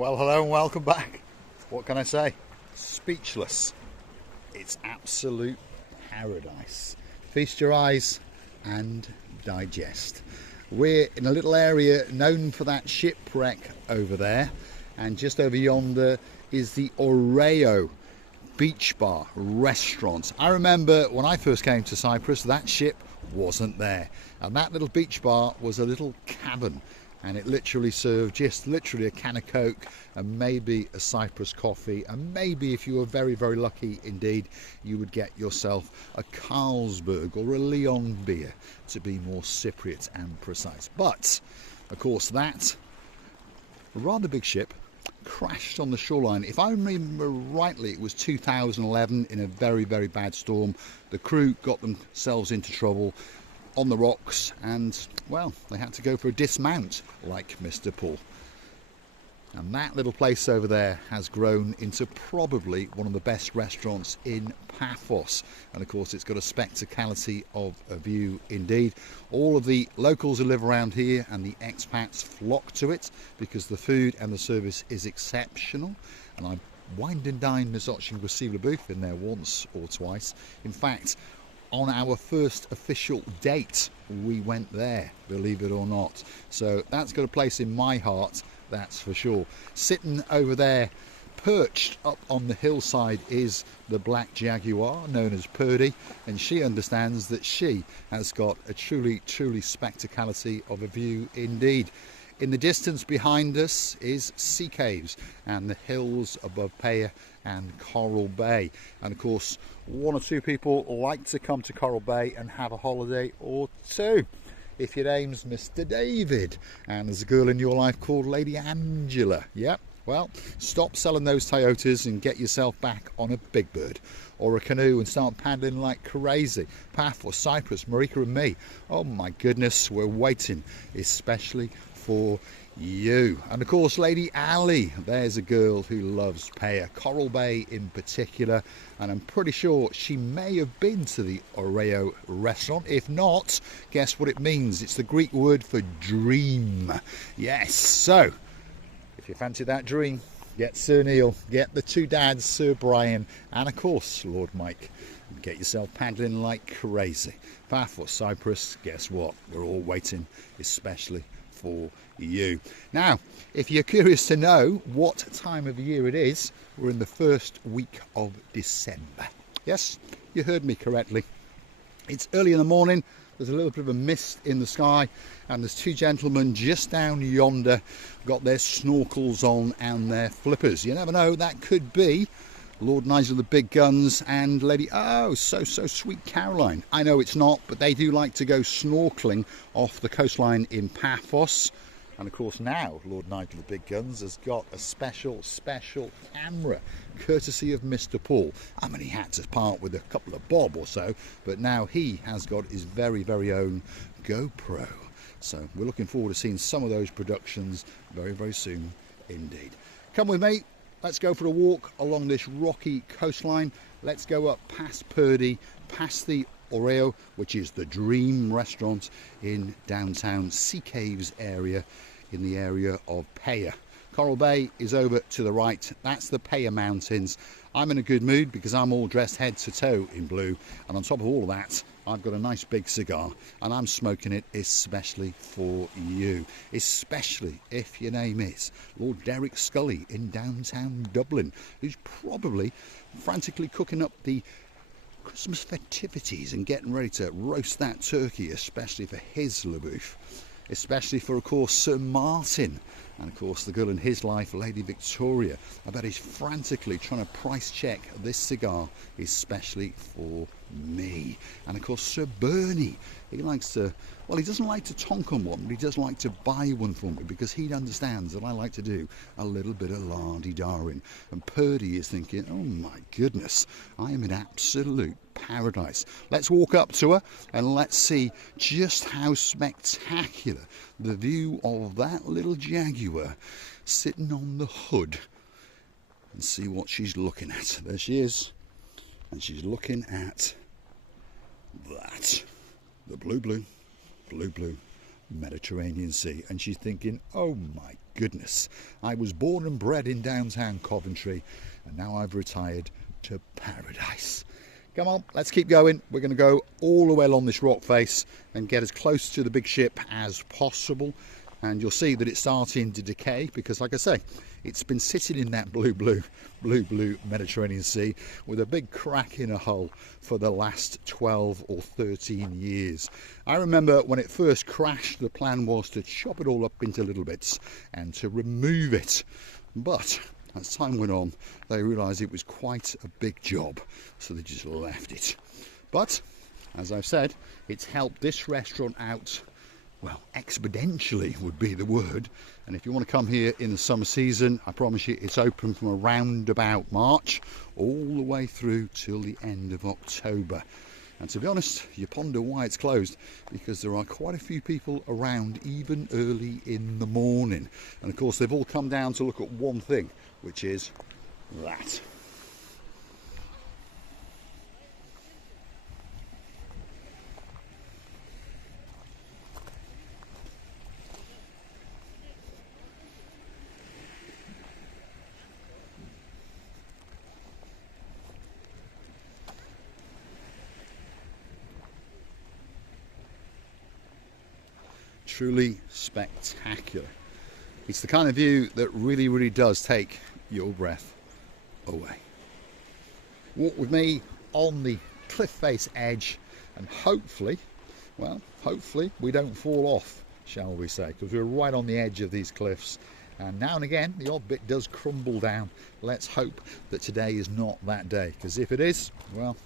Well, hello and welcome back. What can I say? Speechless. It's absolute paradise. Feast your eyes and digest. We're in a little area known for that shipwreck over there, and just over yonder is the Oreo beach bar restaurant. I remember when I first came to Cyprus, that ship wasn't there, and that little beach bar was a little cabin, and it literally served just literally a can of Coke and maybe a Cyprus coffee, and maybe if you were very, very lucky indeed, you would get yourself a Carlsberg or a Leon beer, to be more Cypriot and precise. But of course that rather big ship crashed on the shoreline. If I remember rightly, it was 2011 in a very, very bad storm. The crew got themselves into trouble on the rocks, and well, they had to go for a dismount like Mr. Paul. And that little place over there has grown into probably one of the best restaurants in Paphos, and of course it's got a spectacality of a view indeed. All of the locals who live around here and the expats flock to it because the food and the service is exceptional, and I wined and dined Misochi with Booth in there once or twice. In fact, on our first official date we went there, believe it or not. So that's got a place in my heart, that's for sure. Sitting over there, perched up on the hillside, is the black jaguar known as Purdy, and she understands that she has got a truly, truly spectacality of a view indeed. In the distance behind us is Sea Caves and the hills above Peyia and Coral Bay. And of course, one or two people like to come to Coral Bay and have a holiday or two. If your name's Mr. David and there's a girl in your life called Lady Angela, yep, well, stop selling those Toyotas and get yourself back on a big bird or a canoe and start paddling like crazy. Paphos, Cyprus, Marika and me. Oh my goodness, we're waiting, especially for you. And of course, Lady Ali, there's a girl who loves Peyia, Coral Bay in particular, and I'm pretty sure she may have been to the Oreo restaurant. If not, guess what it means? It's the Greek word for dream. Yes, so if you fancy that dream, get Sir Neil, get the two dads, Sir Brian, and of course Lord Mike, and get yourself paddling like crazy. Paphos, Cyprus, guess what? We're all waiting, especially for you. Now, if you're curious to know what time of year it is, we're in the first week of December. Yes, you heard me correctly. It's early in the morning, there's a little bit of a mist in the sky, and there's two gentlemen just down yonder, got their snorkels on and their flippers. You never know, that could be Lord Nigel the Big Guns and Lady, oh, so sweet Caroline. I know it's not, but they do like to go snorkeling off the coastline in Paphos. And of course now Lord Nigel the Big Guns has got a special camera, courtesy of Mr. Paul. I mean, he had to part with a couple of bob or so, but now he has got his very, very own GoPro. So we're looking forward to seeing some of those productions very, very soon indeed. Come with me. Let's go for a walk along this rocky coastline. Let's go up past Purdy, past the Oreo, which is the dream restaurant in downtown Sea Caves area, in the area of Peyia. Coral Bay is over to the right. That's the Peyia Mountains. I'm in a good mood because I'm all dressed head to toe in blue, and on top of all of that, I've got a nice big cigar and I'm smoking it especially for you, especially if your name is Lord Derek Scully in downtown Dublin, who's probably frantically cooking up the Christmas festivities and getting ready to roast that turkey, especially for his LaBouffe, especially for, of course, Sir Martin, and of course the girl in his life, Lady Victoria. I bet he's frantically trying to price check this cigar, especially for me. And of course Sir Bernie, he likes to, well, he doesn't like to tonk on one, but he does like to buy one for me because he understands that I like to do a little bit of lardy-darring. And Purdy is thinking, oh my goodness, I am in absolute paradise. Let's walk up to her and let's see just how spectacular the view of that little Jaguar sitting on the hood, and see what she's looking at. There she is, and she's looking at that, the blue, Mediterranean Sea. And she's thinking, oh my goodness, I was born and bred in downtown Coventry and now I've retired to paradise. Come on, let's keep going. We're going to go all the way along this rock face and get as close to the big ship as possible. And you'll see that it's starting to decay because, like I say, it's been sitting in that blue Mediterranean Sea with a big crack in a hull for the last 12 or 13 years. I remember when it first crashed, the plan was to chop it all up into little bits and to remove it. But as time went on, they realised it was quite a big job, so they just left it. But, as I've said, it's helped this restaurant out, well, exponentially would be the word. And if you want to come here in the summer season, I promise you it's open from around about March all the way through till the end of October. And to be honest, you ponder why it's closed, because there are quite a few people around even early in the morning. And of course they've all come down to look at one thing, which is that. Truly spectacular. It's the kind of view that really does take your breath away. Walk with me on the cliff face edge and hopefully we don't fall off, shall we say, because we're right on the edge of these cliffs. And now and again, the odd bit does crumble down. Let's hope that today is not that day, because if it is, well,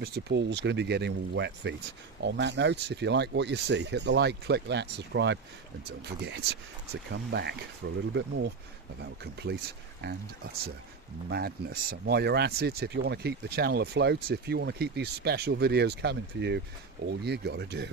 Mr. Paul's going to be getting wet feet. On that note, if you like what you see, hit the like, click that, subscribe, and don't forget to come back for a little bit more of our complete and utter madness. And while you're at it, if you want to keep the channel afloat, if you want to keep these special videos coming for you, all you got to do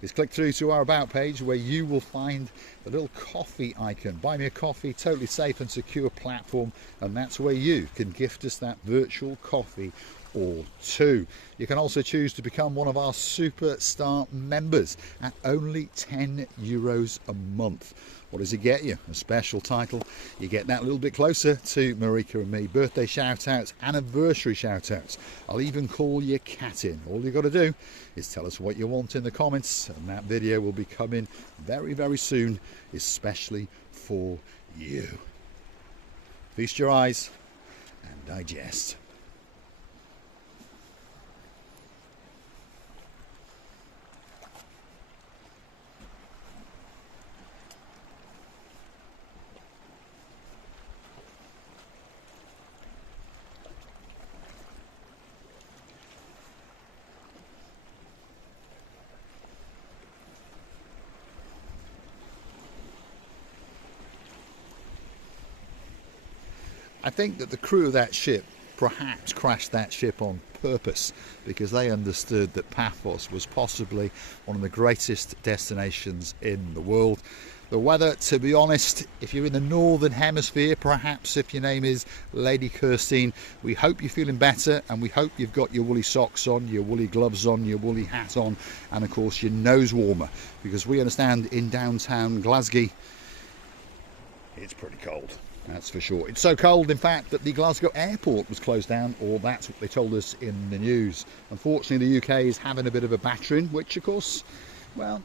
is click through to our About page, where you will find the little coffee icon. Buy me a coffee, totally safe and secure platform, and that's where you can gift us that virtual coffee or two. You can also choose to become one of our superstar members at only €10 a month. What does it get you? A special title. You get that little bit closer to Marika and me. Birthday shout outs, anniversary shout outs. I'll even call your cat in. All you got to do is tell us what you want in the comments, and that video will be coming very soon, especially for you. Feast your eyes and digest. I think that the crew of that ship perhaps crashed that ship on purpose, because they understood that Paphos was possibly one of the greatest destinations in the world. The weather, to be honest, if you're in the northern hemisphere, perhaps if your name is Lady Kirstine, we hope you're feeling better, and we hope you've got your woolly socks on, your woolly gloves on, your woolly hat on, and of course your nose warmer, because we understand in downtown Glasgow it's pretty cold. That's for sure. It's so cold, in fact, that the Glasgow airport was closed down, or that's what they told us in the news. Unfortunately, the UK is having a bit of a battering, which, of course, well,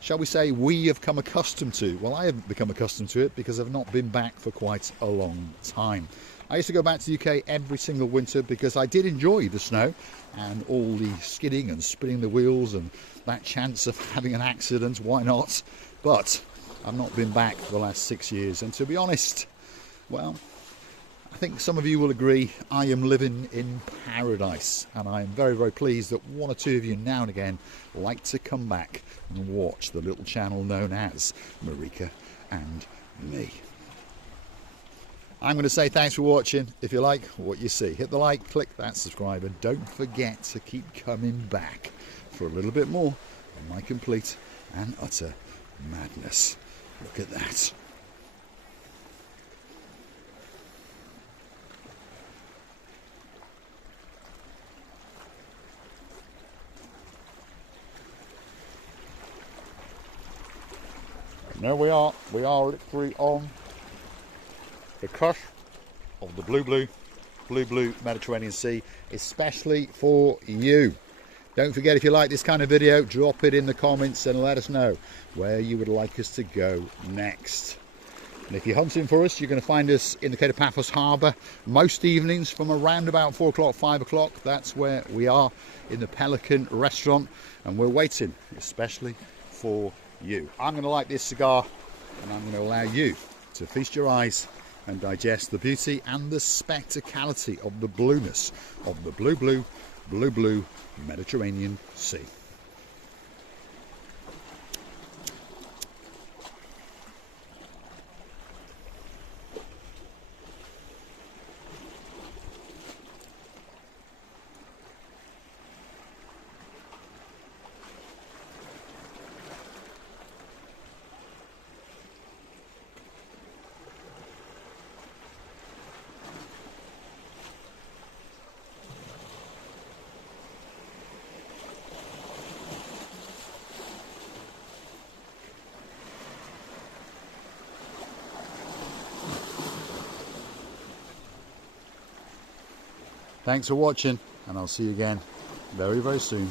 shall we say, we have come accustomed to. Well, I haven't become accustomed to it because I've not been back for quite a long time. I used to go back to the UK every single winter because I did enjoy the snow and all the skidding and spinning the wheels and that chance of having an accident. Why not? But I've not been back for the last 6 years, and to be honest, well, I think some of you will agree I am living in paradise, and I am very pleased that one or two of you now and again like to come back and watch the little channel known as Marika and Me. I'm going to say thanks for watching. If you like what you see, hit the like, click that subscribe, and don't forget to keep coming back for a little bit more of my complete and utter madness. Look at that. There we are literally on the cusp of the blue Mediterranean Sea, especially for you. Don't forget, if you like this kind of video, drop it in the comments and let us know where you would like us to go next. And if you're hunting for us, you're going to find us in the Peyia Paphos harbour most evenings from around about 4 o'clock, 5 o'clock. That's where we are, in the Pelican restaurant, and we're waiting especially for you. I'm going to light this cigar, and I'm going to allow you to feast your eyes and digest the beauty and the spectacality of the blueness of the blue Mediterranean Sea. Thanks for watching, and I'll see you again very, very soon.